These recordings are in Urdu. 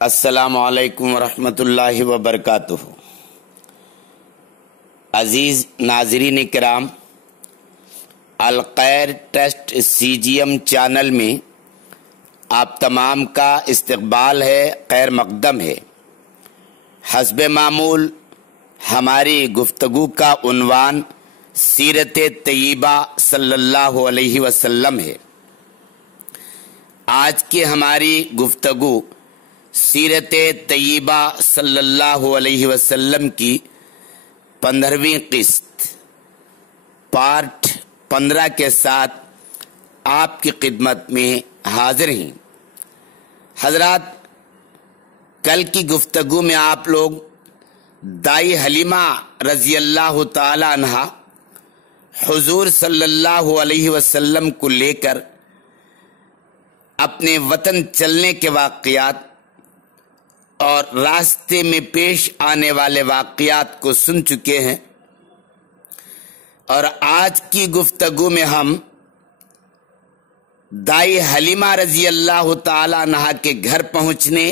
السلام علیکم ورحمۃ اللہ وبرکاتہ۔ عزیز ناظرین کرام، الخیر ٹرسٹ CGM چینل میں آپ تمام کا استقبال ہے، خیر مقدم ہے۔ حسب معمول ہماری گفتگو کا عنوان سیرت طیبہ صلی اللہ علیہ وسلم ہے۔ آج کی ہماری گفتگو سیرت طیبہ صلی اللہ علیہ وسلم کی 15ویں قسط پارٹ 15 کے ساتھ آپ کی خدمت میں حاضر ہیں۔ حضرات، کل کی گفتگو میں آپ لوگ دائی حلیمہ رضی اللہ تعالی عنہا حضور صلی اللہ علیہ وسلم کو لے کر اپنے وطن چلنے کے واقعات اور راستے میں پیش آنے والے واقعات کو سن چکے ہیں، اور آج کی گفتگو میں ہم دائی حلیمہ رضی اللہ تعالی عنہا کے گھر پہنچنے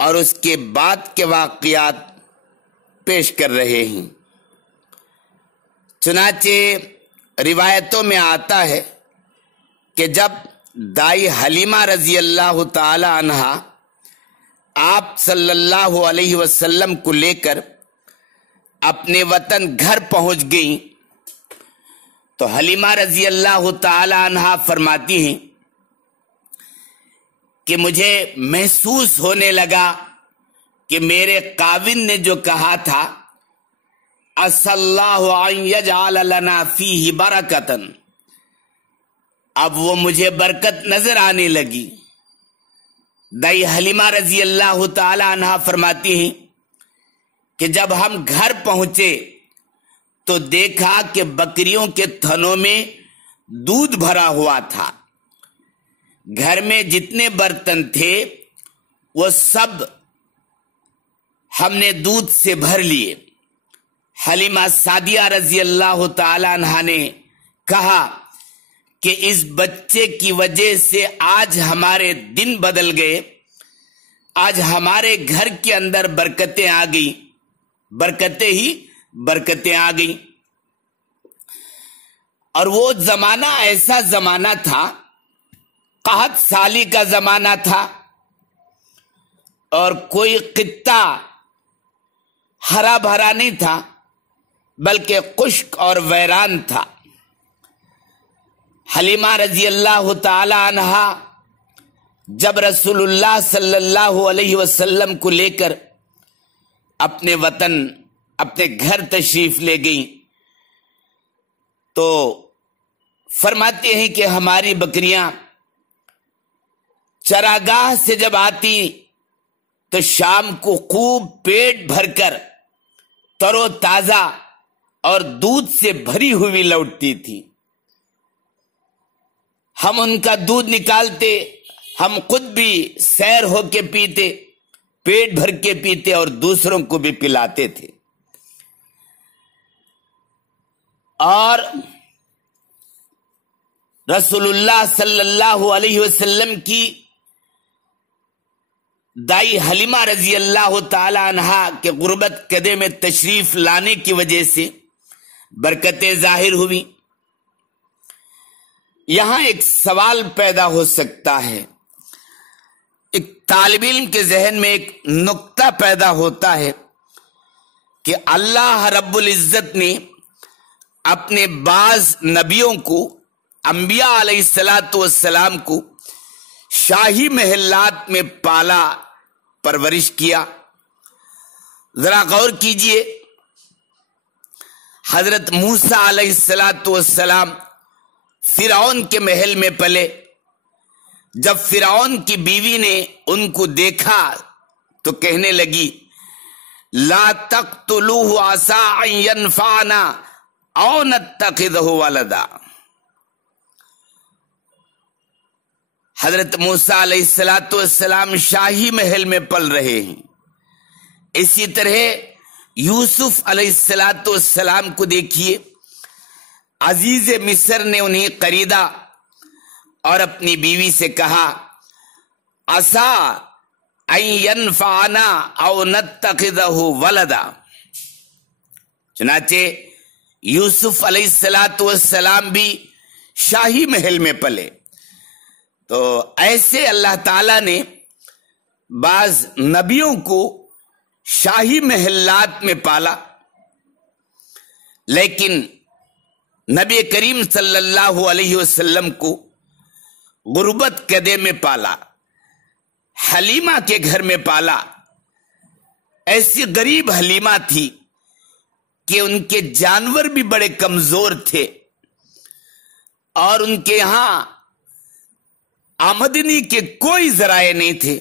اور اس کے بعد کے واقعات پیش کر رہے ہیں۔ چنانچہ روایتوں میں آتا ہے کہ جب دائی حلیمہ رضی اللہ تعالی عنہا آپ صلی اللہ علیہ وسلم کو لے کر اپنے وطن گھر پہنچ گئیں تو حلیمہ رضی اللہ تعالی عنہا فرماتی ہیں کہ مجھے محسوس ہونے لگا کہ میرے خاوند نے جو کہا تھا عسى اللہ ان یجعل لنا فیہ برکۃ، اب وہ مجھے برکت نظر آنے لگی۔ دائی حلیمہ رضی اللہ تعالی عنہا فرماتی ہیں کہ جب ہم گھر پہنچے تو دیکھا کہ بکریوں کے تھنوں میں دودھ بھرا ہوا تھا۔ گھر میں جتنے برتن تھے وہ سب ہم نے دودھ سے بھر لیے۔ حلیمہ سعدیہ رضی اللہ تعالی عنہا نے کہا کہ اس بچے کی وجہ سے آج ہمارے دن بدل گئے، آج ہمارے گھر کے اندر برکتیں آ گئی، برکتیں آ گئی۔ اور وہ زمانہ ایسا زمانہ تھا، قحط سالی کا زمانہ تھا، اور کوئی خطہ ہرا بھرا نہیں تھا بلکہ خشک اور ویران تھا۔ حلیمہ رضی اللہ تعالی عنہا جب رسول اللہ صلی اللہ علیہ وسلم کو لے کر اپنے وطن، اپنے گھر تشریف لے گئیں تو فرماتے ہیں کہ ہماری بکریاں چراگاہ سے جب آتی تو شام کو خوب پیٹ بھر کر تر و تازہ اور دودھ سے بھری ہوئی لوٹتی تھی۔ ہم ان کا دودھ نکالتے، ہم خود بھی سیر ہو کے پیتے، پیٹ بھر کے پیتے اور دوسروں کو بھی پلاتے تھے۔ اور رسول اللہ صلی اللہ علیہ وسلم کی دائی حلیمہ رضی اللہ تعالی عنہا کے غربت کدے میں تشریف لانے کی وجہ سے برکتیں ظاہر ہوئی۔ یہاں ایک سوال پیدا ہو سکتا ہے، ایک طالب علم کے ذہن میں ایک نقطہ پیدا ہوتا ہے کہ اللہ رب العزت نے اپنے بعض نبیوں کو، انبیاء علیہ السلام کو شاہی محلات میں پالا پرورش کیا۔ ذرا غور کیجئے، حضرت موسیٰ علیہ السلام فرعون کے محل میں پلے۔ جب فرعون کی بیوی نے ان کو دیکھا تو کہنے لگی لا تقتلوه عسى ان ينفعنا او نتخذه ولدا۔ حضرت موسیٰ علیہ السلام شاہی محل میں پل رہے ہیں۔ اسی طرح یوسف علیہ السلام کو دیکھیے، عزیز مصر نے انہیں خریدا اور اپنی بیوی سے کہا عسیٰ ان ينفعنا او نتخذه ولدا۔ چنانچہ یوسف علیہ السلام بھی شاہی محل میں پلے، تو ایسے اللہ تعالیٰ نے بعض نبیوں کو شاہی محلات میں پالا، لیکن نبی کریم صلی اللہ علیہ وسلم کو غربت قدے میں پالا، حلیمہ کے گھر میں پالا۔ ایسی غریب حلیمہ تھی کہ ان کے جانور بھی بڑے کمزور تھے اور ان کے یہاں آمدنی کے کوئی ذرائع نہیں تھے۔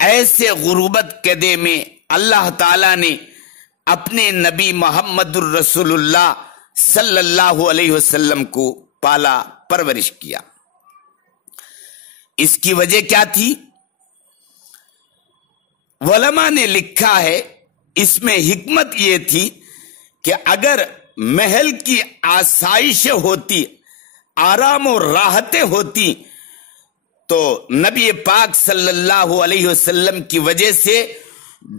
ایسے غربت قدے میں اللہ تعالی نے اپنے نبی محمد الرسول اللہ صلی اللہ علیہ وسلم کو پالا، پرورش کیا۔ اس کی وجہ کیا تھی؟ علماء نے لکھا ہے اس میں حکمت یہ تھی کہ اگر محل کی آسائشیں ہوتی، آرام و راحتیں ہوتی، تو نبی پاک صلی اللہ علیہ وسلم کی وجہ سے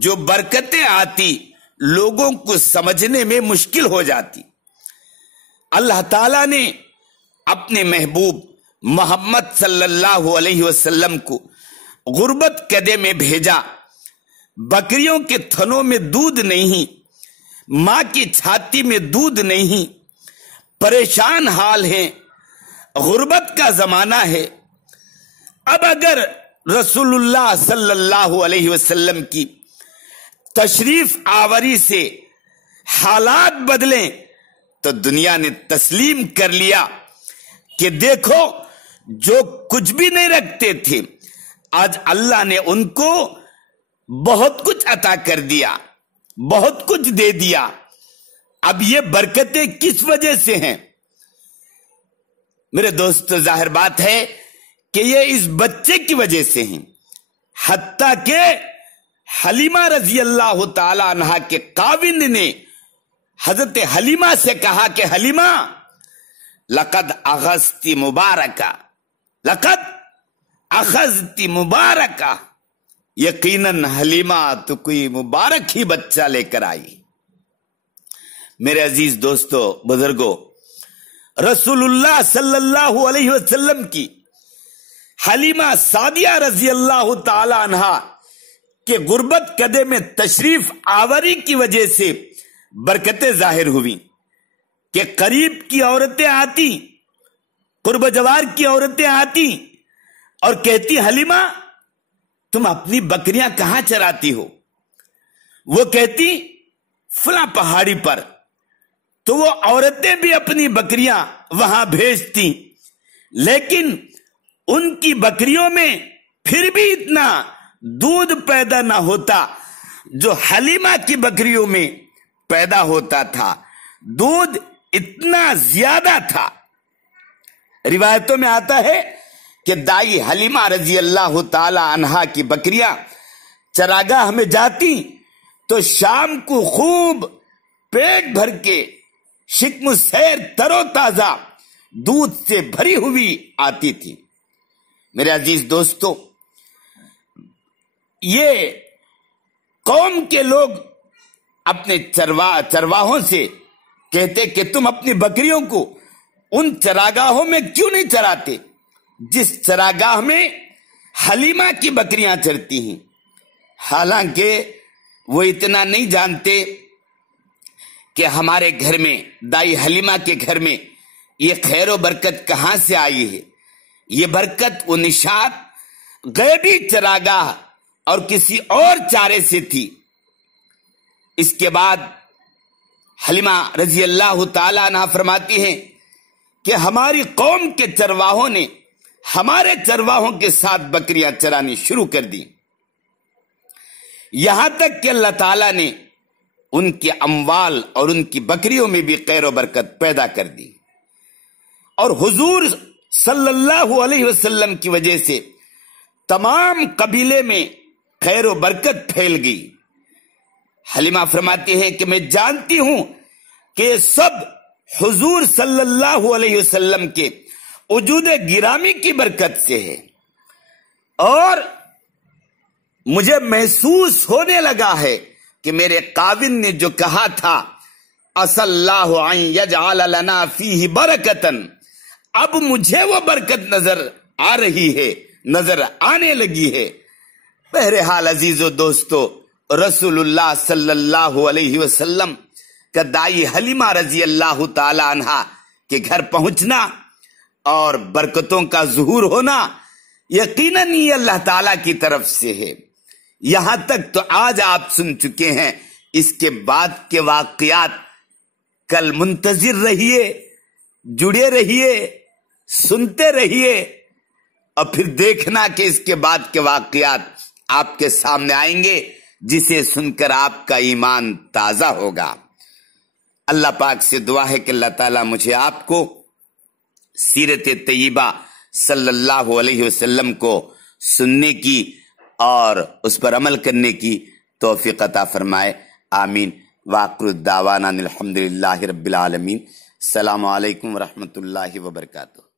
جو برکتیں آتی لوگوں کو سمجھنے میں مشکل ہو جاتی۔ اللہ تعالیٰ نے اپنے محبوب محمد صلی اللہ علیہ وسلم کو غربت قدے میں بھیجا۔ بکریوں کے تھنوں میں دودھ نہیں، ماں کی چھاتی میں دودھ نہیں، پریشان حال ہیں، غربت کا زمانہ ہے۔ اب اگر رسول اللہ صلی اللہ علیہ وسلم کی تشریف آوری سے حالات بدلیں تو دنیا نے تسلیم کر لیا کہ دیکھو جو کچھ بھی نہیں رکھتے تھے آج اللہ نے ان کو بہت کچھ عطا کر دیا، بہت کچھ دے دیا۔ اب یہ برکتیں کس وجہ سے ہیں؟ میرے دوستو، ظاہر بات ہے کہ یہ اس بچے کی وجہ سے ہیں۔ حتیٰ کہ حلیمہ رضی اللہ تعالی عنہا کے خاوند نے حضرت حلیمہ سے کہا کہ حلیمہ لقد اخذتی مبارکہ، لقد اخذتی مبارکہ، یقیناً حلیمہ تو کوئی مبارک ہی بچہ لے کر آئی۔ میرے عزیز دوستو، بزرگوں، رسول اللہ صلی اللہ علیہ وسلم کی حلیمہ سعدیہ رضی اللہ تعالی عنہا کے غربت قدے میں تشریف آوری کی وجہ سے برکتیں ظاہر ہوئی کہ قریب کی عورتیں آتی، قرب جوار کی عورتیں آتی اور کہتی حلیمہ تم اپنی بکریاں کہاں چراتی ہو؟ وہ کہتی فلاں پہاڑی پر۔ تو وہ عورتیں بھی اپنی بکریاں وہاں بھیجتی، لیکن ان کی بکریوں میں پھر بھی اتنا دودھ پیدا نہ ہوتا جو حلیمہ کی بکریوں میں پیدا ہوتا تھا۔ دودھ اتنا زیادہ تھا۔ روایتوں میں آتا ہے کہ دائی حلیمہ رضی اللہ تعالی عنہا کی بکریاں چراگاہ میں جاتی تو شام کو خوب پیٹ بھر کے شکم سیر تر و تازہ دودھ سے بھری ہوئی آتی تھی۔ میرے عزیز دوستو، یہ قوم کے لوگ اپنے چرواہوں سے کہتے کہ تم اپنی بکریوں کو ان چراگاہوں میں کیوں نہیں چراتے جس چراگاہ میں حلیمہ کی بکریاں چرتی ہیں۔ حالانکہ وہ اتنا نہیں جانتے کہ ہمارے گھر میں، دائی حلیمہ کے گھر میں یہ خیر و برکت کہاں سے آئی ہے۔ یہ برکت و نشاط غیبی چراگاہ اور کسی اور چارے سے تھی۔ اس کے بعد حلیمہ رضی اللہ تعالی عنہا فرماتی ہیں کہ ہماری قوم کے چرواہوں نے ہمارے چرواہوں کے ساتھ بکریاں چرانی شروع کر دی، یہاں تک کہ اللہ تعالیٰ نے ان کے اموال اور ان کی بکریوں میں بھی خیر و برکت پیدا کر دی، اور حضور صلی اللہ علیہ وسلم کی وجہ سے تمام قبیلے میں خیر و برکت پھیل گئی۔ حلیمہ فرماتی ہے کہ میں جانتی ہوں کہ یہ سب حضور صلی اللہ علیہ وسلم کے وجود گرامی کی برکت سے ہے، اور مجھے محسوس ہونے لگا ہے کہ میرے قاوم نے جو کہا تھا عسى اللہ ان یجعل لنا فیہ برکتن، اب مجھے وہ برکت نظر آ رہی ہے، نظر آنے لگی ہے۔ بہرحال عزیز و دوستو، رسول اللہ صلی اللہ علیہ وسلم کا دائی حلیمہ رضی اللہ تعالی عنہا کے گھر پہنچنا اور برکتوں کا ظہور ہونا یقیناً یہ اللہ تعالیٰ کی طرف سے ہے۔ یہاں تک تو آج آپ سن چکے ہیں، اس کے بعد کے واقعات کل منتظر رہیے، جڑے رہیے، سنتے رہیے، اور پھر دیکھنا کہ اس کے بعد کے واقعات آپ کے سامنے آئیں گے، جسے سن کر آپ کا ایمان تازہ ہوگا۔ اللہ پاک سے دعا ہے کہ اللہ تعالیٰ مجھے آپ کو سیرت طیبہ صلی اللہ علیہ وسلم کو سننے کی اور اس پر عمل کرنے کی توفیق عطا فرمائے، آمین۔ وآخر دعوانا الحمدللہ رب العالمین۔ السلام علیکم ورحمۃ اللہ وبرکاتہ۔